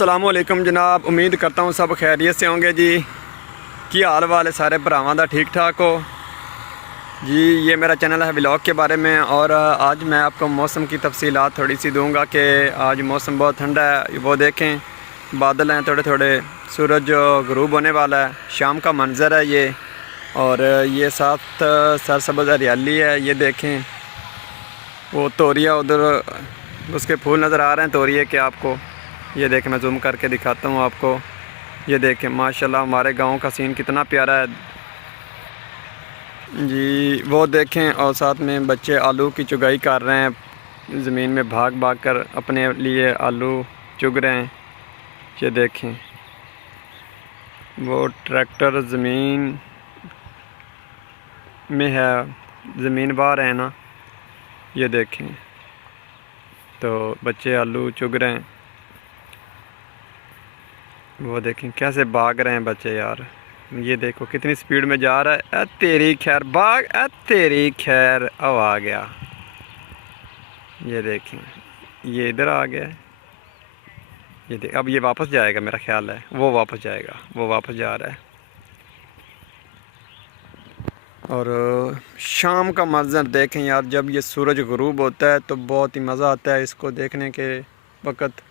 अस्सलामुअलैकुम जनाब, उम्मीद करता हूँ सब खैरियत से होंगे जी। की हाल वाले सारे भरावां दा ठीक ठाक हो जी। ये मेरा चैनल है व्लॉग के बारे में और आज मैं आपको मौसम की तफसीलात थोड़ी सी दूंगा कि आज मौसम बहुत ठंडा है। वो देखें बादल हैं थोड़े थोड़े, सूरज ग़ुरूब होने वाला है, शाम का मंज़र है ये। और ये साथ सरसब्ज़ हरियाली है। ये देखें वो तोरिया उधर उसके फूल नज़र आ रहे हैं तोरिए के आपको। ये देखें मैं जूम करके दिखाता हूँ आपको। ये देखें माशाल्लाह हमारे गांव का सीन कितना प्यारा है जी। वो देखें और साथ में बच्चे आलू की चुगाई कर रहे हैं, ज़मीन में भाग भाग कर अपने लिए आलू चुग रहे हैं। ये देखें वो ट्रैक्टर ज़मीन में है, ज़मीन बाहर है ना। ये देखें तो बच्चे आलू चुग रहे हैं। वो देखें कैसे भाग रहे हैं बच्चे यार। ये देखो कितनी स्पीड में जा रहा है। तेरी खैर भाग, तेरी खैर। अब आ गया। ये देखें ये इधर आ गया। ये देख अब ये वापस जाएगा, मेरा ख्याल है वो वापस जाएगा, वो वापस जा रहा है। और शाम का मंज़र देखें यार, जब ये सूरज ग़ुरूब होता है तो बहुत ही मज़ा आता है इसको देखने के वक़्त।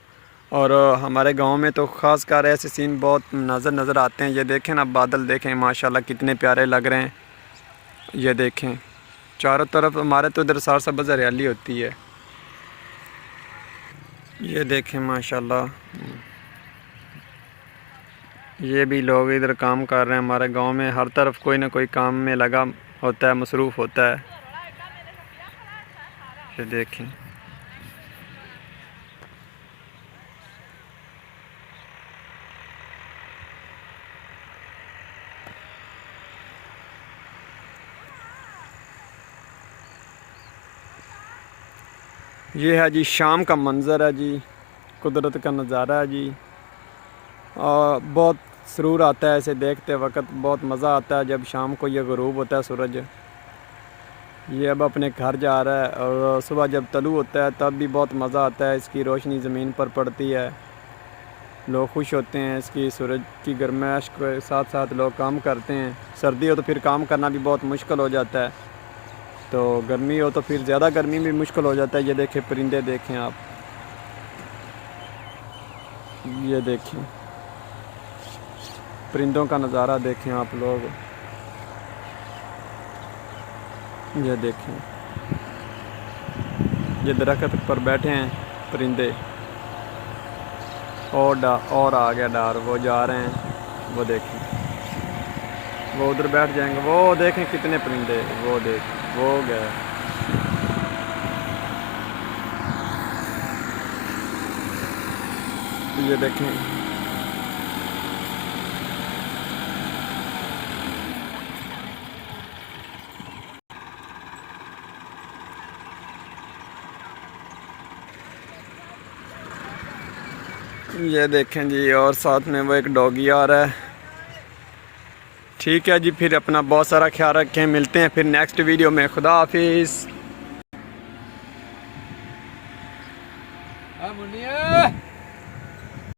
और हमारे गांव में तो ख़ास कर ऐसे सीन बहुत नज़र आते हैं। ये देखें ना बादल देखें माशाल्लाह कितने प्यारे लग रहे हैं। ये देखें चारों तरफ हमारे तो इधर सरसब्ज़ हरियाली होती है। ये देखें माशाल्लाह ये भी लोग इधर काम कर रहे हैं। हमारे गांव में हर तरफ कोई ना कोई काम में लगा होता है, मसरूफ़ होता है। ये देखें ये है जी शाम का मंज़र है जी, कुदरत का नज़ारा है जी। और बहुत सुरूर आता है इसे देखते वक्त, बहुत मज़ा आता है जब शाम को ये ग़ुरूब होता है सूरज। ये अब अपने घर जा रहा है और सुबह जब तलू होता है तब भी बहुत मज़ा आता है। इसकी रोशनी ज़मीन पर पड़ती है, लोग खुश होते हैं इसकी सूरज की गर्माइश के साथ साथ लोग काम करते हैं। सर्दी हो तो फिर काम करना भी बहुत मुश्किल हो जाता है, तो गर्मी हो तो फिर ज़्यादा गर्मी भी मुश्किल हो जाता है। ये देखें परिंदे देखें आप, ये देखें परिंदों का नज़ारा देखें आप लोग। ये देखें ये दरख्त पर बैठे हैं परिंदे। और आ गया डार, वो जा रहे हैं। वो देखें वो उधर बैठ जाएंगे। वो देखें कितने परिंदे, वो देखें वो गए। ये देखें ये देखें जी, और साथ में वो एक डॉगी आ रहा है। ठीक है जी, फिर अपना बहुत सारा ख्याल रखें। मिलते हैं फिर नेक्स्ट वीडियो में। खुदा हाफिज़।